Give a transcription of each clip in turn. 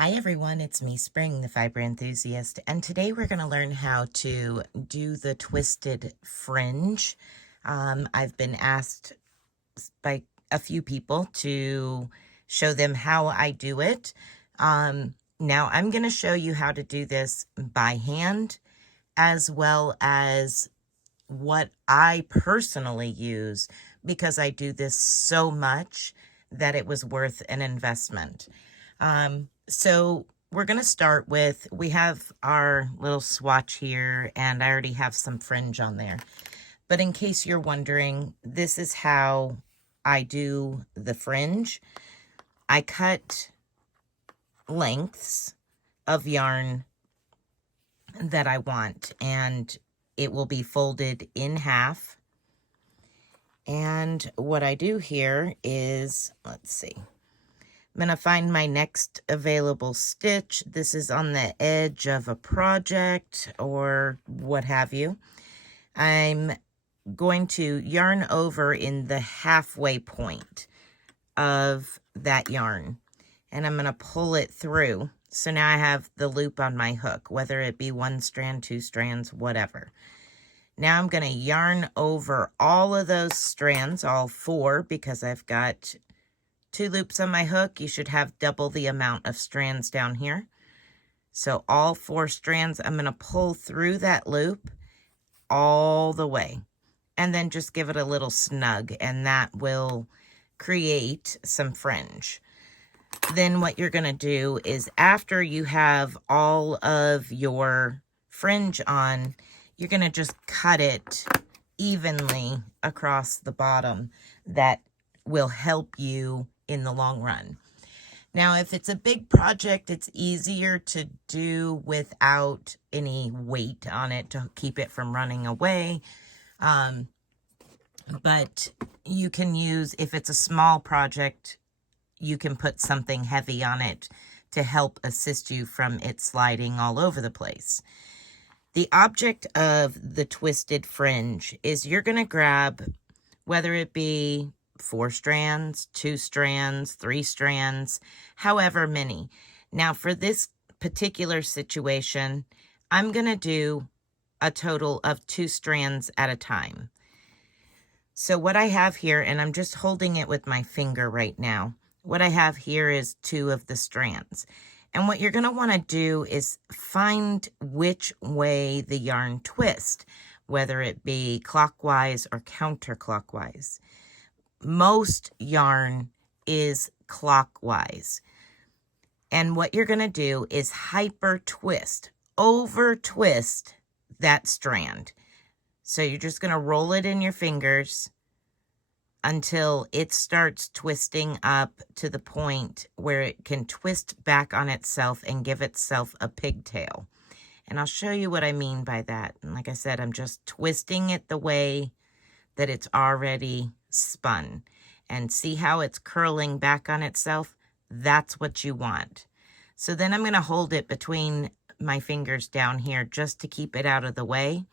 Hi everyone, it's me, Spring, the fiber enthusiast, and today we're going to learn how to do the twisted fringe. I've been asked by a few people to show them how I do it. Now I'm going to show you how to do this by hand, as well as what I personally use, because I do this so much that it was worth an investment. So we're going to start with, we have our little swatch here, and I already have some fringe on there. But in case you're wondering, this is how I do the fringe. I cut lengths of yarn that I want, and it will be folded in half. And what I do here is, let's see, I'm going to find my next available stitch. This is on the edge of a project or what have you. I'm going to yarn over in the halfway point of that yarn, and I'm going to pull it through. So now I have the loop on my hook, whether it be one strand, two strands, whatever. Now I'm going to yarn over all of those strands, all four, because I've got 2 loops on my hook. You should have double the amount of strands down here. So all 4 strands, I'm going to pull through that loop all the way, and then just give it a little snug, and that will create some fringe. Then what you're going to do is, after you have all of your fringe on, you're going to just cut it evenly across the bottom. That will help you in the long run. Now, if it's a big project, it's easier to do without any weight on it to keep it from running away. But you can use, if it's a small project, you can put something heavy on it to help assist you from it sliding all over the place. The object of the twisted fringe is you're going to grab, whether it be 4 strands, 2 strands, 3 strands, however many. Now for this particular situation, I'm going to do a total of 2 strands at a time. So what I have here, and I'm just holding it with my finger right now, what I have here is 2 of the strands. And what you're going to want to do is find which way the yarn twists, whether it be clockwise or counterclockwise. Most yarn is clockwise. And what you're going to do is hyper twist, over twist that strand. So you're just going to roll it in your fingers until it starts twisting up to the point where it can twist back on itself and give itself a pigtail. And I'll show you what I mean by that. And like I said, I'm just twisting it the way that it's already spun. And see how it's curling back on itself? That's what you want. So then I'm going to hold it between my fingers down here just to keep it out of the way,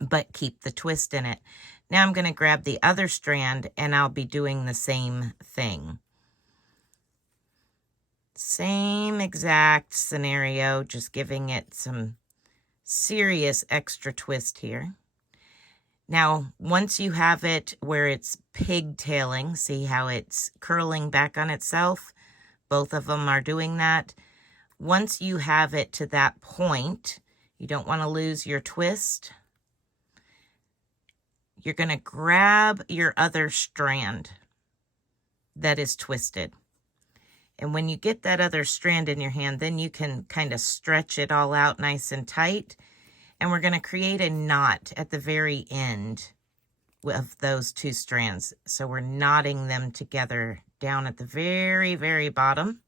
but keep the twist in it. Now I'm going to grab the other strand, and I'll be doing the same thing. Same exact scenario, just giving it some serious extra twist here. Now, once you have it where it's pigtailing, see how it's curling back on itself? Both of them are doing that. Once you have it to that point, you don't want to lose your twist. You're going to grab your other strand that is twisted. And when you get that other strand in your hand, then you can kind of stretch it all out nice and tight. And we're going to create a knot at the very end of those 2 strands. So we're knotting them together down at the very, very bottom,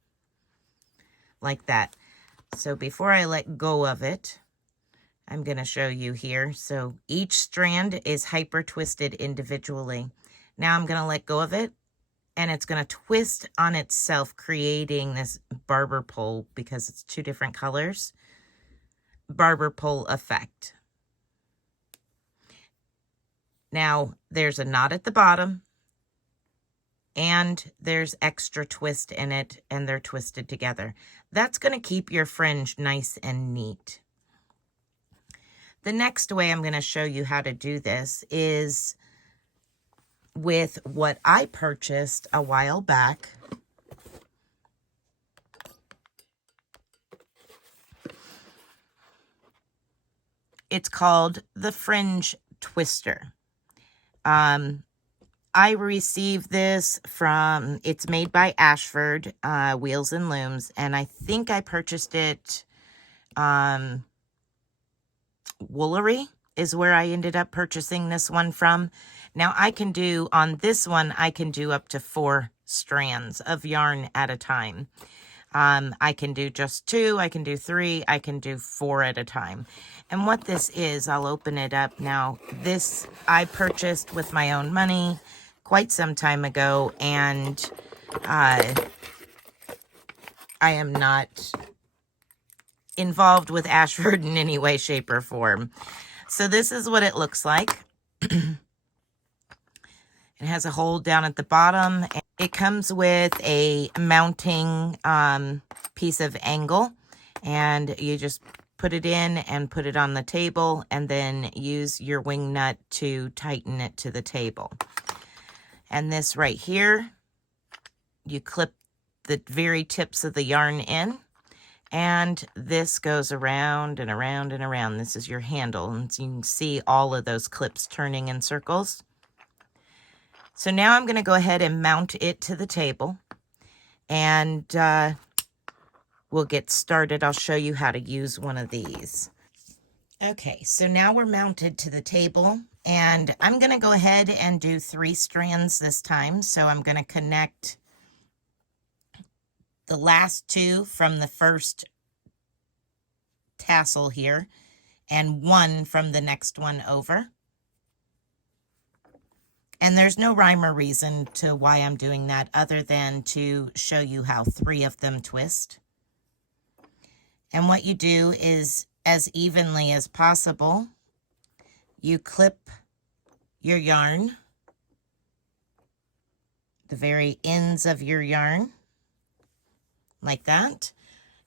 like that. So before I let go of it, I'm going to show you here. So each strand is hyper twisted individually. Now I'm going to let go of it, and it's going to twist on itself, creating this barber pole, because it's 2 different colors. Barber pole effect. Now there's a knot at the bottom, and there's extra twist in it, and they're twisted together. That's going to keep your fringe nice and neat. The next way I'm going to show you how to do this is with what I purchased a while back. It's called the Fringe Twister. I received this from, it's made by Ashford, Wheels and Looms, and I think I purchased it, Woolery is where I ended up purchasing this one from. Now I can do, on this one, I can do up to 4 strands of yarn at a time. I can do just 2, I can do 3, I can do 4 at a time. And what this is, I'll open it up now. This I purchased with my own money quite some time ago, and I am not involved with Ashford in any way, shape, or form. So this is what it looks like. It has a hole down at the bottom. It comes with a mounting piece of angle, and you just put it in and put it on the table, and then use your wing nut to tighten it to the table. And this right here, you clip the very tips of the yarn in, and this goes around and around and around. This is your handle, and so you can see all of those clips turning in circles. So now I'm going to go ahead and mount it to the table, and we'll get started. I'll show you how to use one of these. Okay, so now we're mounted to the table, and I'm going to go ahead and do 3 strands this time. So I'm going to connect the last 2 from the first tassel here, and 1 from the next one over. And there's no rhyme or reason to why I'm doing that other than to show you how 3 of them twist. And what you do is, as evenly as possible, you clip your yarn, the very ends of your yarn, like that,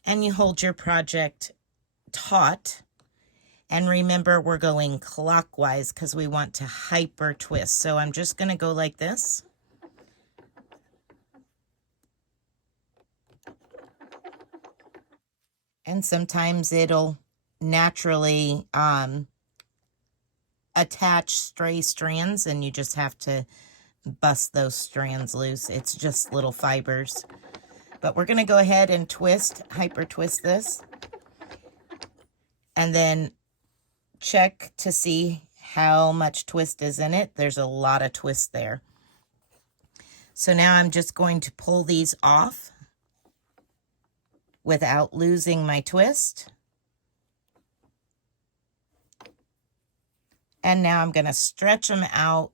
and you hold your project taut. And remember, we're going clockwise because we want to hyper twist. So I'm just going to go like this. And sometimes it'll naturally attach stray strands, and you just have to bust those strands loose. It's just little fibers. But we're going to go ahead and twist, hyper twist this. And then check to see how much twist is in it. There's a lot of twist there. So now I'm just going to pull these off without losing my twist. And now I'm going to stretch them out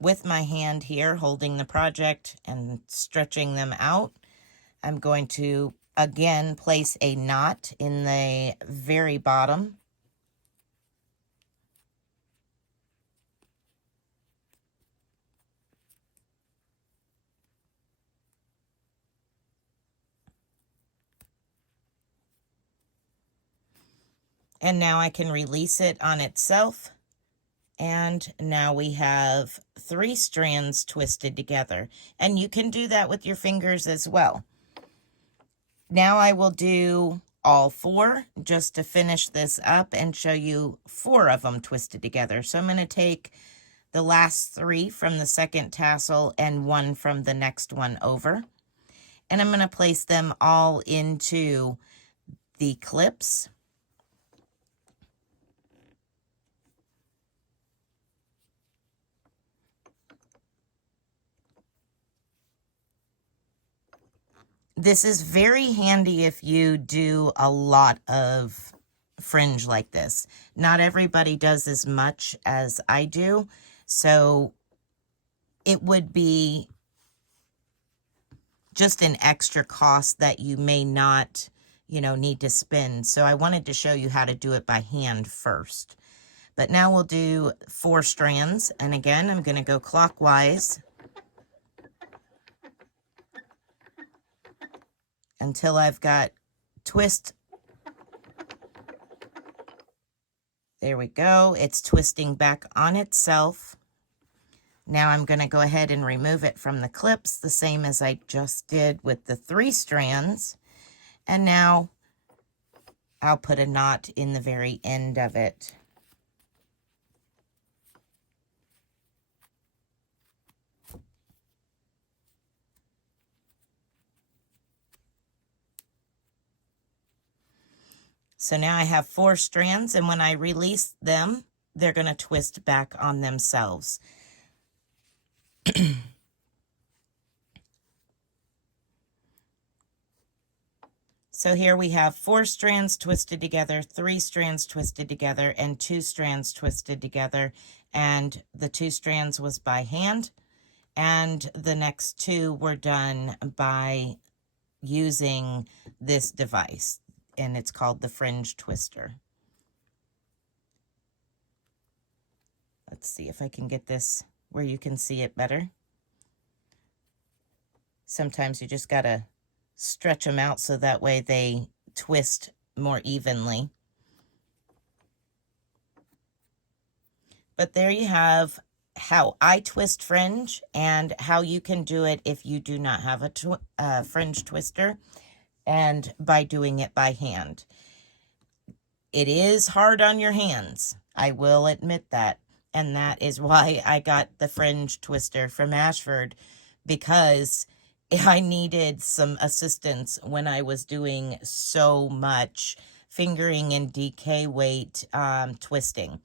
with my hand here, holding the project and stretching them out. I'm going to again place a knot in the very bottom. And now I can release it on itself. And now we have 3 strands twisted together. And you can do that with your fingers as well. Now I will do all 4 just to finish this up and show you 4 of them twisted together. So I'm going to take the last 3 from the second tassel and 1 from the next one over. And I'm going to place them all into the clips. This is very handy if you do a lot of fringe like this. Not everybody does as much as I do, so it would be just an extra cost that you may not, need to spend. So I wanted to show you how to do it by hand first. But now we'll do 4 strands, and again, I'm going to go clockwise. until I've got twist. There we go. It's twisting back on itself. Now I'm going to go ahead and remove it from the clips, the same as I just did with the 3 strands. And now I'll put a knot in the very end of it. So now I have 4 strands, and when I release them, they're going to twist back on themselves. So here we have 4 strands twisted together, 3 strands twisted together, and 2 strands twisted together. And the 2 strands was by hand, and the next 2 were done by using this device, and it's called the fringe twister. Let's see if I can get this where you can see it better. Sometimes you just gotta stretch them out so that way they twist more evenly. But there you have how I twist fringe and how you can do it if you do not have a fringe twister, and by doing it by hand. It is hard on your hands, I will admit that, and that is why I got the fringe twister from Ashford, because I needed some assistance when I was doing so much fingering and DK weight twisting.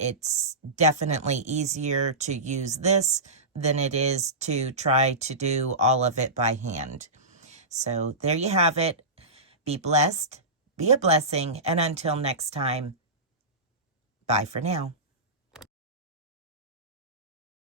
It's definitely easier to use this than it is to try to do all of it by hand. So there you have it. Be blessed, be a blessing, and until next time, bye for now.